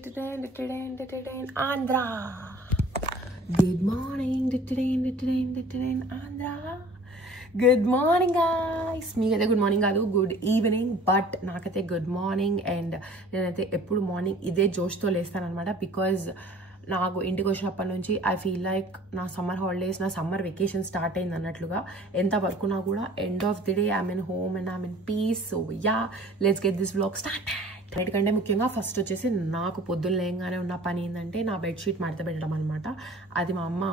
Andhra. Good morning, Andhra. Good morning, guys. మీకైతే good morning కాదు, good evening. But నాకైతే good morning. And నేనైతే ఎప్పుడు మార్నింగ్ ఇదే జోష్తో లేస్తాను అనమాట. బికాజ్ నాకు ఇంటికి వచ్చినప్పటి నుంచి ఐ ఫీల్ లైక్ నా సమ్మర్ హాలిడేస్, నా సమ్మర్ వెకేషన్ స్టార్ట్ అయింది అన్నట్లుగా. ఎంత వర్క్ ఉన్నా కూడా end of the day I'm in home and I'm in peace. So yeah, let's get this vlog start. అన్నిటికంటే ముఖ్యంగా ఫస్ట్ వచ్చేసి నాకు పొద్దున్న లేయంగానే ఉన్న పని ఏంటంటే నా బెడ్షీట్ మడత పెట్టడం అనమాట. అది మా అమ్మ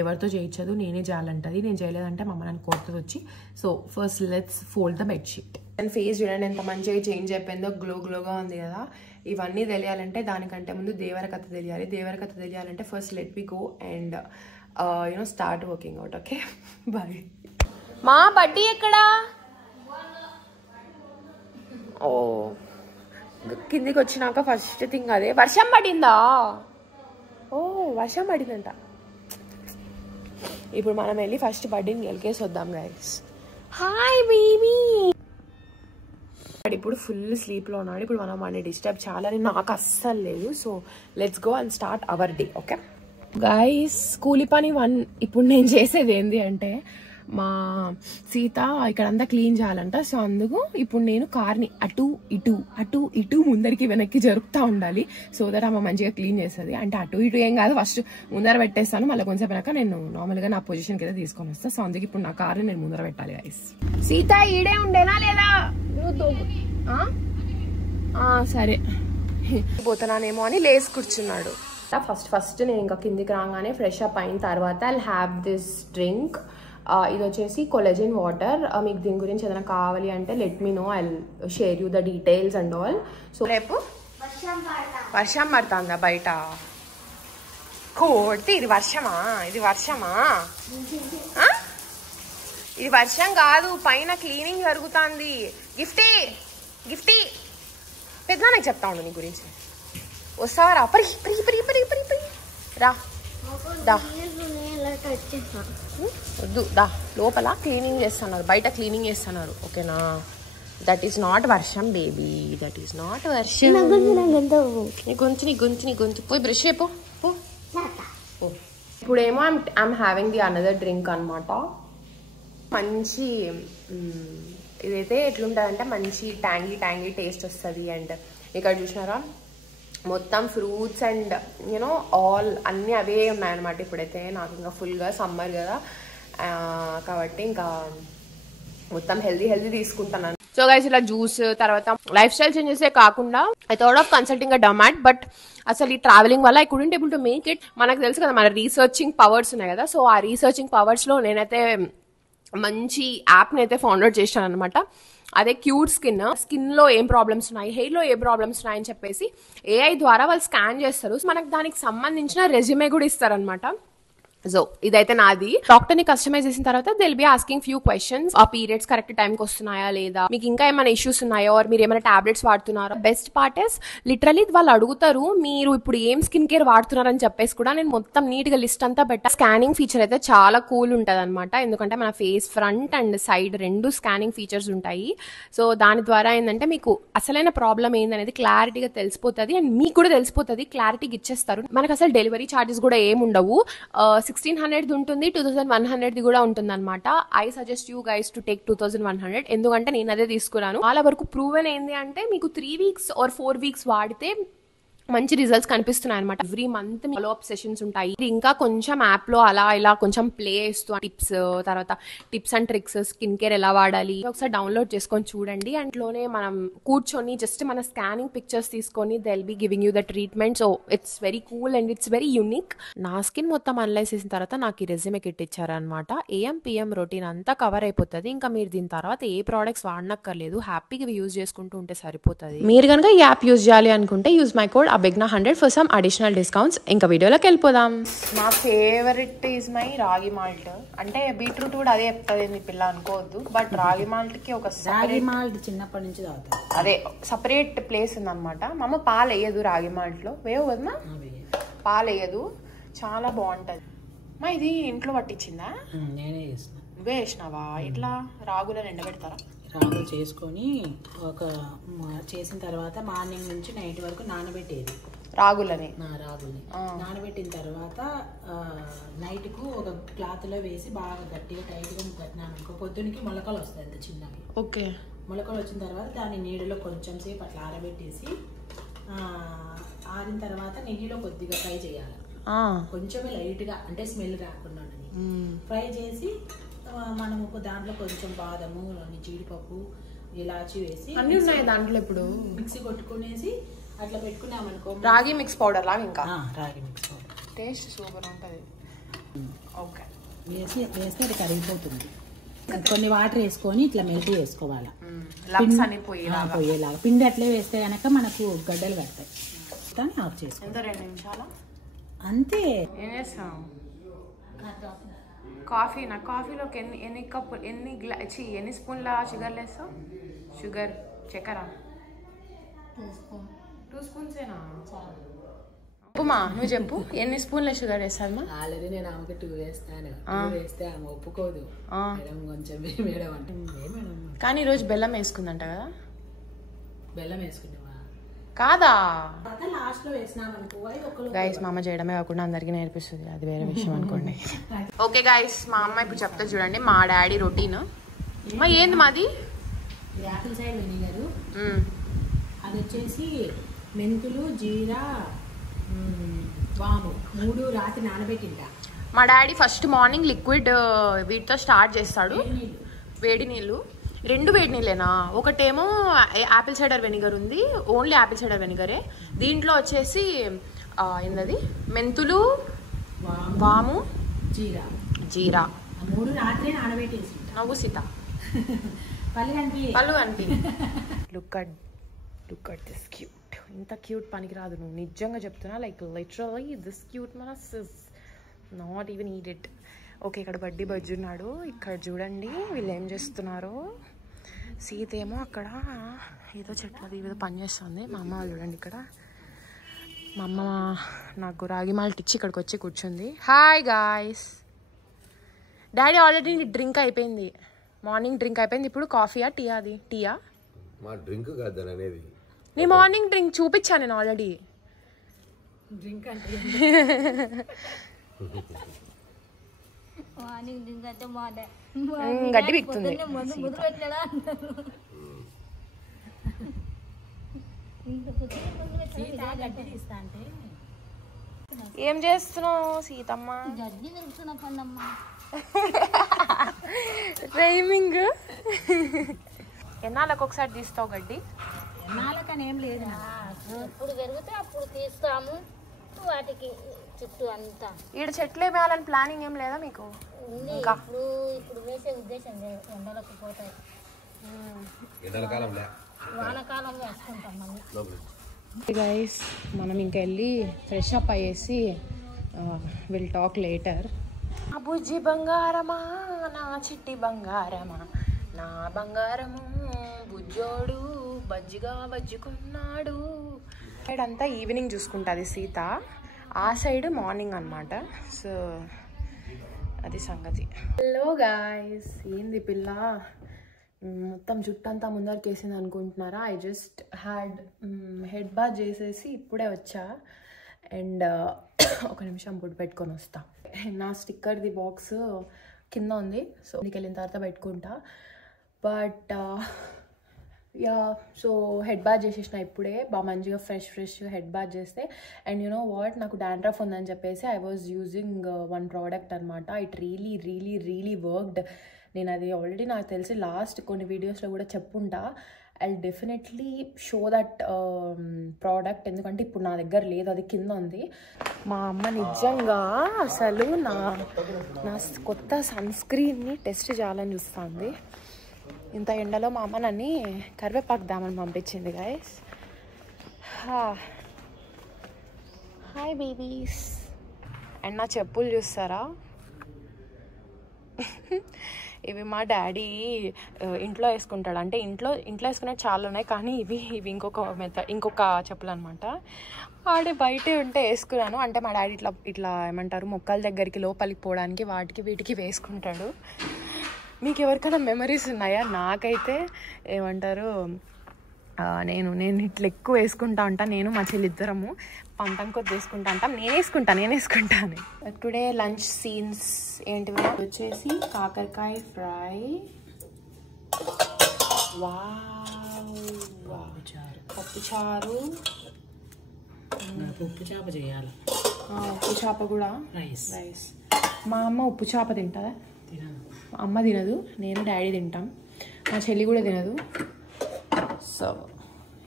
ఎవరితో చేయించదు, నేనే చేయాలంటది. నేను చేయలేదంటే మా అమ్మ నన్ను కొడుతుంది వచ్చి. So first let's fold the bedsheet. And face చూడండి ఎంత మంచిగా చేంజ్ అయిపోయిందో, గ్లోగా ఉంది కదా. ఇవన్నీ తెలియాలంటే దానికంటే ముందు దేవరకథ తెలియాలి. దేవరకథ తెలియాలంటే first let me go and start working out. Okay, bye. మా బడ్డీ ఎక్కడా? ఓ, కిందికి వచ్చినాక ఫస్ట్ థింగ్ అదే. వర్షం పడిందా? ఓ, వర్షం పడిందంట. ఇప్పుడు మనం వెళ్ళి ఫస్ట్ బడ్డీని గెలికేసి వద్దాం గైస్. Hi baby. ఇప్పుడు ఫుల్ స్లీప్లో ఉన్నాడు. ఇప్పుడు మనం వాడిని డిస్టర్బ్ చేయాలని నాకు అస్సలు లేదు. So let's go and start our day. Okay guys, కూలి పని 1. ఇప్పుడు నేను చేసేది ఏంటి అంటే, మా సీత ఇక్కడంతా క్లీన్ చేయాలంట. సో అందుకు ఇప్పుడు నేను కార్ని అటు ఇటు ముందరికి వెనక్కి జరుపుతూ ఉండాలి. సో దట్ ఆమె మంచిగా క్లీన్ చేస్తుంది. అంటే అటు ఇటు ఏం కాదు, ఫస్ట్ ముందర పెట్టేస్తాను, మళ్ళీ కొంచెం వెనక నేను నార్మల్గా నా పొజిషన్కి అయితే తీసుకొని వస్తాను. సో అందుకు ఇప్పుడు నా కార్ని నేను ముందర పెట్టాలి గైస్. సీత ఈడే ఉండేనా లేదా? సరే పోతున్నానేమో అని లేసి కూర్చున్నాడు. ఫస్ట్ నేను ఇంకా కిందికి రాగానే ఫ్రెష్ అప్ అయిన తర్వాత ఐ హ్యావ్ దిస్ డ్రింక్. ఇది వచ్చేసి కొలెజన్ వాటర్. మీకు దీని గురించి ఏదైనా కావాలి అంటే let me know, I share you the details and all. So రేపు వర్షం పడుతుందా బయట? కోటి ఇది వర్షమా? ఇది వర్షం కాదు, పైన క్లీనింగ్ జరుగుతుంది. గిఫ్టీ పెద్ద నాకు చెప్తా ఉండు నీ గురించి. వస్తావా? పరి రా దా. వద్దు దా, లోపల క్లీనింగ్ చేస్తున్నారు, బయట క్లీనింగ్ చేస్తున్నారు. ఓకేనా? దట్ ఈస్ నాట్ వర్షం బేబీ, దట్ ఈస్ నాట్ వర్షం. నీ గొంతు పోయి బ్రష్ అయిపో. ఇప్పుడేమో I'm having the another drink అనమాట. మంచి ఇదైతే ఎట్లుంటుందంటే మంచి ట్యాంగీ టేస్ట్ వస్తుంది. అండ్ ఇక్కడ చూసినారా మొత్తం ఫ్రూట్స్ అండ్ ఆల్ అన్నీ అవే ఉన్నాయన్నమాట. ఇప్పుడైతే నాకు ఇంకా ఫుల్గా సమ్మర్ కదా కాబట్టి ఇంకా మొత్తం హెల్దీ తీసుకుంటున్నాను. సో గైస్, ఇలా జ్యూస్ తర్వాత లైఫ్ స్టైల్ చేంజెసే కాకుండా I thought of consulting a dermat. But అసలు ఈ ట్రావెలింగ్ వల్ల I couldn't able to make it. మనకు తెలుసు కదా మన రీసెర్చింగ్ పవర్స్ ఉన్నాయి కదా. సో ఆ రీసెర్చింగ్ పవర్స్లో నేనైతే మంచి యాప్ని అయితే ఫౌండ్ అవుట్ చేశాను అనమాట. అదే క్యూట్ స్కిన్ లో ఏం ప్రాబ్లమ్స్ ఉన్నాయి, హెయిర్ లో ఏ ప్రాబ్లమ్స్ ఉన్నాయని చెప్పేసి ఏఐ ద్వారా వాళ్ళు స్కాన్ చేస్తారు. మనకు దానికి సంబంధించిన రెజ్యూమే కూడా ఇస్తారనమాట. సో ఇదైతే నాది. డాక్టర్ ని కస్టమైజ్ చేసిన తర్వాత they'll be asking few questions. ఆ పీరియడ్స్ కరెక్ట్ టైంకి వస్తున్నాయా లేదా, మీకు ఇంకా ఏమైనా ఇష్యూస్ ఉన్నాయా, ఆర్ మీరు ఏమైనా టాబ్లెట్స్ వాడుతున్నారా. బెస్ట్ పార్ట్ ఇస్ లిటరలీ వాళ్ళు అడుగుతారు మీరు ఇప్పుడు ఏం స్కిన్ కేర్ వాడుతున్నారని చెప్పేసి కూడా నేను మొత్తం నీట్ గా లిస్ట్ అంతా పెట్టా. స్కానింగ్ ఫీచర్ అయితే చాలా కూల్ ఉంటది అనమాట. ఎందుకంటే మన ఫేస్ ఫ్రంట్ అండ్ సైడ్ రెండు స్కానింగ్ ఫీచర్స్ ఉంటాయి. సో దాని ద్వారా ఏంటంటే మీకు అసలైన ప్రాబ్లం ఏందనేది క్లారిటీగా తెలిసిపోతుంది. అండ్ మీకు కూడా తెలిసిపోతుంది, క్లారిటీగా ఇచ్చేస్తారు. మనకు అసలు డెలివరీ ఛార్జెస్ కూడా ఏమి ఉండవు. 1600 ఉంటుంది, 2100 కూడా ఉంటుంది అనమాట. I suggest you guys to take 2100. ఎందుకంటే నేను అదే తీసుకున్నాను. చాలా వరకు ప్రూవెన్ ఏంది అంటే మీకు 3 వీక్స్ ఆర్ 4 వీక్స్ వాడితే మంచి రిజల్ట్స్ కనిపిస్తున్నాయి అనమాట. Every month follow up sessions ఉంటాయి. ఇంకా కొంచెం యాప్ లో అలా ఇలా కొంచెం ప్లే చేస్తూ టిప్స్, తర్వాత tips and tricks, skin care ఎలా వాడాలి ఒకసారి డౌన్లోడ్ చేసుకొని చూడండి. అంట్లోనే మనం కూర్చొని జస్ట్ మన స్కానింగ్ పిక్చర్స్ తీసుకొని they will be giving you the treatment. So it's very cool and it's very unique. నా స్కిన్ మొత్తం అనలైజ్ చేసిన తర్వాత నాకు ఈ రెజ్యూమే కిట్ ఇచ్చారనమాట. AM PM రొటీన్ అంతా కవర్ అయిపోతుంది. ఇంకా మీరు దీని తర్వాత ఏ ప్రోడక్ట్స్ వాడనక్కర్లేదు, హ్యాపీగా యూజ్ చేసుకుంటూ ఉంటే సరిపోతుంది. మీరు కనుక ఈ యాప్ యూజ్ చేయాలి అనుకుంటే use my code ABEGNA100 for some additional discounts. ఇంకా వీడియోలోకి వెళ్ళిపోదాం. మా ఫేవరెట్ ఈజ్ మై రాగి మాల్ట్. అంటే బీట్రూట్ కూడా అదే చెప్తుంది పిల్ల అనుకోవద్దు. బట్ రాగి మాల్ట్ కి ఒక రాగి మాల్ట్ చిన్నప్పటి నుంచి తాగుతా. అదే సపరేట్ ప్లేస్ ఉందన్నమాట. మా అమ్మ పాలు వేయదు రాగి మాల్ట్ లో. వేవు కదమ్మా, పాలు వేయదు, చాలా బాగుంటది. మా ఇది ఇంట్లో పట్టించిందా? నేనే చేసిన. నువ్వే వేసినావా? ఇట్లా రాగులను ఎండబెడతారా? రాగులు చేసుకొని చేసిన తర్వాత మార్నింగ్ నుంచి నైట్ వరకు నానబెట్టేది. రాగులని నానబెట్టిన తర్వాత నైట్కు ఒక క్లాత్లో వేసి బాగా గట్టిగా టైట్గా కట్టినామనుకో పొద్దునికి మొలకలు వస్తాయి అంత చిన్నవి. ఓకే. మొలకలు వచ్చిన తర్వాత దాన్ని నీడలో కొంచెం సేపు అట్లా ఆరబెట్టేసి ఆరిన తర్వాత నెయ్యిలో కొద్దిగా ఫ్రై చేయాలి. కొంచెమే లైట్గా, అంటే స్మెల్ రాకుండా ఫ్రై చేసి మనము దాంట్లో కొంచెం బాదము, జీడిపప్పు, ఇలాచి వేసి అన్ని ఉన్నాయి దాంట్లో. ఇప్పుడు మిక్సీ కొట్టుకునేసి అట్లా పెట్టుకున్నామనుకో, రాగి మిక్స్ పౌడర్ లాగా. ఇంకా రాగి మిక్స్ పౌడర్ టేస్ట్ సూపర్ ఉంటుంది. ఓకే. వేస్తే అది కరిగిపోతుంది. కొన్ని వాటర్ వేసుకొని ఇట్లా మెల్ట్ చేసుకోవాలి పోయేలాగా. పిండి అట్లే వేస్తే కనుక మనకు గడ్డలు కడతాయి. ఆఫ్ చేసుకో. 2 నిమిషాలు అంతే. ఏం చేస్తాం? కాఫీ. నా కాఫీలోకి ఎన్ని కప్పులు, ఎన్ని స్పూన్ల షుగర్ వేస్తావు? షుగర్, చక్కెర 2 స్పూన్సేనా? ఉమా నువ్వు చెప్పు, ఎన్ని స్పూన్ల షుగర్ వేస్తాను? ఆల్రెడీ నేను ఆమెకి 2 వేస్తాను. వేస్తే ఆమె ఒప్పుకోదు. కొంచెం మేడం అంటే కానీ ఈరోజు బెల్లం వేసుకుందంట కదా? బెల్లం వేసుకున్నావా? కాదా? లాస్ట్ లో వేసినామనుకో. గైస్ మా అమ్మ చేయడమే కాకుండా అందరికీ నేర్పిస్తుంది, అది వేరే విషయం అనుకోండి. ఓకే గైస్, మా అమ్మ ఇప్పుడు చెప్తా చూడండి మా డాడీ రొటీన్. ఏంది మాది? యాపిల్ సైడ్ వెనిగరు, అది వచ్చేసి మెంతులు, జీరా, వాము 3 రాత్రి నానబెట్టింటా. మా డాడీ ఫస్ట్ మార్నింగ్ లిక్విడ్ వీటితో స్టార్ట్ చేస్తాడు. వేడి నీళ్ళు, 2 వేడి నీళ్ళేనా? ఒకటేమో యాపిల్ సైడర్ వెనిగర్ ఉంది, ఓన్లీ యాపిల్ సైడర్ వెనిగరే. దీంట్లో వచ్చేసి ఏంటది, మెంతులు, వాము, జీరా 3 రాత్రి నానబెట్టేసి. నవ్వు సీత, పళ్ళు కనిపి. Look at this cute. ఇంత క్యూట్ పనికిరాదు, నువ్వు నిజంగా చెప్తున్నా. Like literally this cute Manas is not even eat it. Okay, ఇక్కడ బడ్డీ బజ్జున్నాడు. ఇక్కడ చూడండి వీళ్ళు ఏం చేస్తున్నారు. సీత ఏమో అక్కడ ఏదో చెట్లది ఏదో పని చేస్తుంది. మా అమ్మ వాళ్ళు చూడండి ఇక్కడ. మా అమ్మ నాకు రాగి మాల్ట్ ఇచ్చి ఇక్కడికి వచ్చి కూర్చుంది. Hi guys. Daddy already drink అయిపోయింది, మార్నింగ్ డ్రింక్ అయిపోయింది. ఇప్పుడు కాఫీయా టీయా? అది టీయా? మా డ్రింక్ కాదు అనేది. నీ మార్నింగ్ డ్రింక్ చూపించాను నేను ఆల్రెడీ. డ్రింక్ అంటే గడ్డి బిక్తుంది. ఏం చేస్తున్నావు సీతమ్మ? రైమింగ్. ఎన్నాళ్ళకి ఒకసారి తీస్తావు గడ్డి? ఎన్నాళ్ళకని ఏం లేదు, ఎప్పుడు పెరిగితే అప్పుడు తీస్తాము. వాటికి చుట్టూ అంతా ఈడ చెట్లే వేయాలని ప్లానింగ్ ఏం లేదా మీకు? ఇప్పుడు వేసే ఉద్దేశం లేదు, ఎండలకు పోతాయి. వానకాలంలో వేసుకుంటాం మళ్ళీ. గైస్ మనం ఇంకా వెళ్ళి ఫ్రెష్ అప్ అయ్యేసి విల్ టాక్ లేటర్. నా బుజ్జి బంగారమా, నా చిట్టి బంగారమా, నా బంగారము బుజ్జోడు బజ్జిగా బజ్జుకున్నాడు. సైడ్ అంతా ఈవినింగ్ చూసుకుంటుంది సీత, ఆ సైడ్ మార్నింగ్ అనమాట. సో అది సంగతి. హలో గాయ్స్, ఏంది పిల్ల మొత్తం జుట్టంతా ముందరికి వేసింది అనుకుంటున్నారా? I just had head bath చేసేసి ఇప్పుడే వచ్చా. అండ్ ఒక నిమిషం బొట్టు పెట్టుకొని వస్తా. నా స్టిక్కర్ది బాక్స్ కింద ఉంది, సో నీకు వెళ్ళిన తర్వాత పెట్టుకుంటా. But yeah, so head bath చేసేసిన ఇప్పుడే, బాగా మంచిగా ఫ్రెష్ హెడ్ బాత్ చేస్తే. అండ్ యు నో వాట్, నాకు డాండ్రఫ్ ఉందని చెప్పేసి ఐ వాజ్ యూజింగ్ 1 ప్రోడక్ట్ అనమాట. It really worked. నేను అది ఆల్రెడీ నాకు తెలిసి లాస్ట్ కొన్ని వీడియోస్లో కూడా చెప్పుంటా. I definitely show that product, ఎందుకంటే ఇప్పుడు నా దగ్గర లేదు, అది కింద ఉంది. మా అమ్మ నిజంగా అసలు నా కొత్త సన్ స్క్రీన్ని టెస్ట్ చేయాలని చూస్తుంది. ఇంత ఎండలో మా అమ్మ నన్ను కరివేపాకు దామని పంపించింది గైస్. Hi babies. అండ్ నా చెప్పులు చూస్తారా? ఇవి మా డాడీ ఇంట్లో వేసుకుంటాడు. అంటే ఇంట్లో వేసుకునే చాలా ఉన్నాయి, కానీ ఇవి ఇంకొక చెప్పులు అనమాట. ఆడే బయటే ఉంటే వేసుకున్నాను. అంటే మా డాడీ ఇట్లా ఏమంటారు, మొక్కల దగ్గరికి లోపలికి పోవడానికి వాటికి వీటికి వేసుకుంటాడు. మీకు ఎవరికైనా మెమరీస్ ఉన్నాయా? నాకైతే ఏమంటారు, నేను ఇట్లా ఎక్కువ వేసుకుంటా ఉంటాను. నేను మా చెల్లి ఇద్దరము పంతం కొద్ది వేసుకుంటా ఉంటాం. నేను వేసుకుంటాను. టుడే లంచ్ సీన్స్ ఏంటివి వచ్చేసి కాకరకాయ ఫ్రై, పప్పుచారు, ఉప్పు చేప చేయాలి. ఉప్పు చేప కూడా రైస్. మా అమ్మ ఉప్పు చేప తింటుందా? అమ్మ తినదు, నేను డాడీ తింటాం. మా చెల్లి కూడా తినదు. సో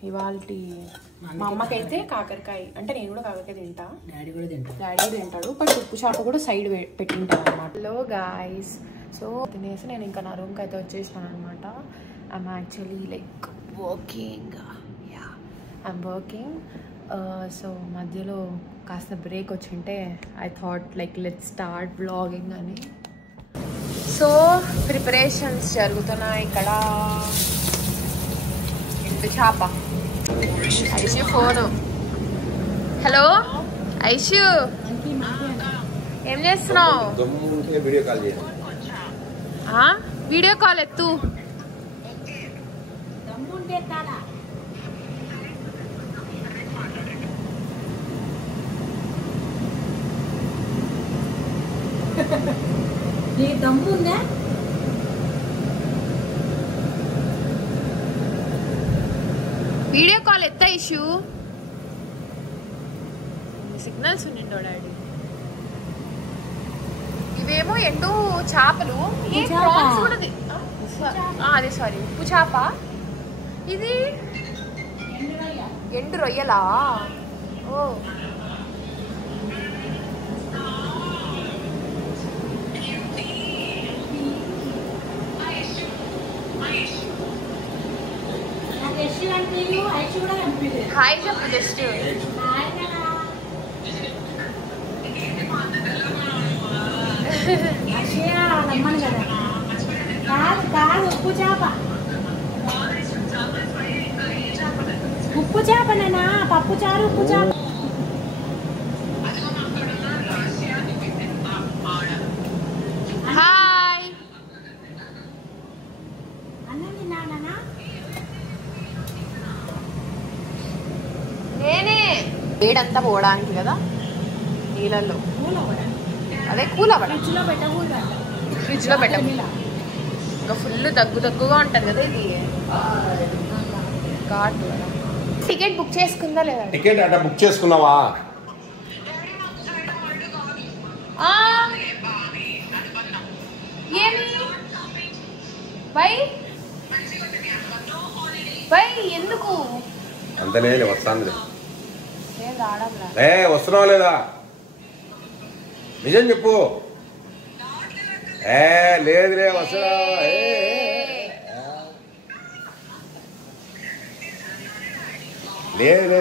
ఇవాళ మా అమ్మకైతే కాకరకాయ, అంటే నేను కూడా కాకరకాయ తింటా, డాడీ కూడా తింటాడు. బట్ ఉప్పు చేప కూడా సైడ్ పెట్టింటాను అనమాట. హలో గాయస్, సో తినేసి నేను ఇంకా నా రూమ్కి అయితే వచ్చేసాను అనమాట. I'm actually like working. So మధ్యలో కాస్త బ్రేక్ వచ్చింటే I thought like let's start vlogging అని. సో ప్రిపరేషన్స్ జరుగుతున్నాయి ఇక్కడ. ఎండు చేప. ఐషు ఫోను. హలో ఐషు, ఏం చేస్తున్నావు? వీడియో కాల్ ఎత్తు. నీ దమ్ము ఉందా? వీడియో కాల్ ఎత్తా ఇష్యూ. సిగ్నల్స్ ఉండిండో డాడీ. ఇవేమో ఎండు చేపలు, అదే సారీ ఉప్పు చేప. ఇది ఎండు రొయ్యలా? ఓ హాయ్ చెప్పు జస్ట్. ఉప్పు చేపనేనా? పప్పు చారు ఉప్పు చేప. హాయ్. నేనే వేడంతా పోవడానికి కదా నీళ్ళల్లో. అదే కూల్ అవ్వడం. ఫ్రిడ్జ్ లో పెట్ట ఇంకా ఫుల్ దగ్గుగా ఉంటుంది కదా ఇది. ఘాట్. టికెట్ బుక్ చేసుకుందా లేదా? టికెట్ అట్లా బుక్ చేసుకున్నావా? ఏమి బై ఎందుకు అంతనే వస్తాను. రావడం వస్తున్నావా లేదా? నిజం చెప్పు. లేదులే వస్తున్నా. లేదు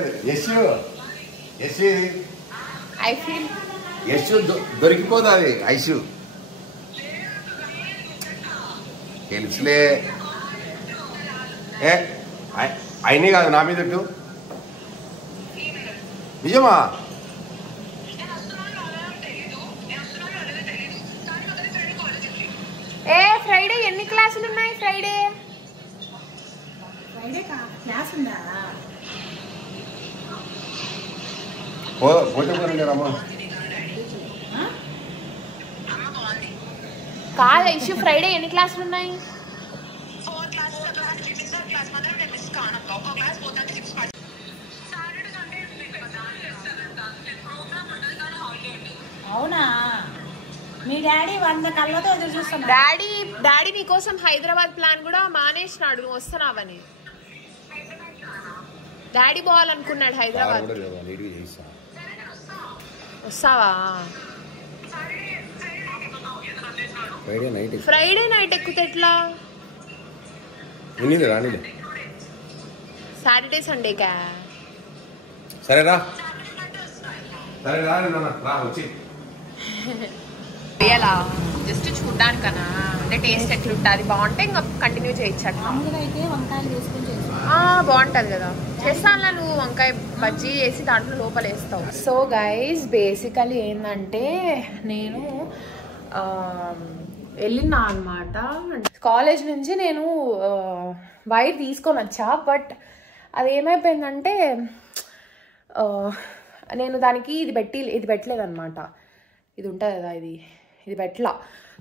యశు దొరికిపోదు అది. ఐషు తెలుసులే. అయినా కాదు నా మీద నిజమా? ఫ్రైడే ఎన్ని క్లాసులు ఉన్నాయి? ఫ్రైడే క్లాస్ ఉందా? కాదు ఐషు, ఫ్రైడే ఎన్ని క్లాసులు ఉన్నాయి? అవునా? మీ డాడీ 100 కళ్ళతో ఎదురు చూస్తున్నా. డాడీ నీకోసం హైదరాబాద్ ప్లాన్ కూడా మానేసినాడు. నువ్వు వస్తున్నావని. డాడీ పోవాలనుకున్నాడు హైదరాబాద్. వస్తావా? ఫ్రైడే నైట్ ఎక్కుతే ఎట్లా? సాటర్డే సండేకా? సరేరా. జస్ట్ చూడ్డానికనా? అంటే టేస్ట్ ఎట్లుంటుంది, బాగుంటే ఇంకా కంటిన్యూ చేయొచ్చు. బాగుంటుంది కదా. చేస్తానులా, నువ్వు వంకాయ బజ్జీ వేసి దాంట్లో లోపల వేస్తావు. సో గైస్, బేసికలీ ఏంటంటే నేను వెళ్ళినా అనమాట. కాలేజ్ నుంచి నేను వైర్ తీసుకొని వచ్చా. బట్ అది ఏమైపోయిందంటే నేను దానికి ఇది పెట్టలేదన్నమాట. ఇది ఉంటుంది కదా, ఇది పెట్టలా.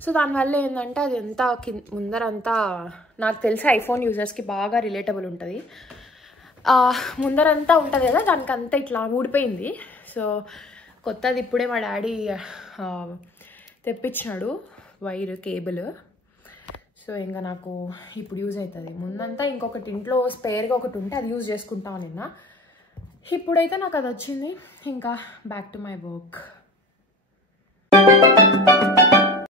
సో దానివల్ల ఏంటంటే అది ఎంత ముందరంతా నాకు తెలిసి ఐఫోన్ యూజర్స్కి బాగా రిలేటబుల్ ఉంటుంది. ముందరంతా ఉంటుంది కదా, దానికి అంతా ఇట్లా ఊడిపోయింది. సో కొత్తది ఇప్పుడే మా డాడీ తెప్పించాడు వైర్ కేబుల్. సో ఇంకా నాకు ఇప్పుడు యూజ్ అవుతుంది. ముందంతా ఇంకొకటి ఇంట్లో స్పేర్గా ఒకటి ఉంటే అది యూజ్ చేసుకుంటాను నిన్న. ఇప్పుడైతే నాకు అది వచ్చింది. ఇంకా బ్యాక్ టు మై వర్క్.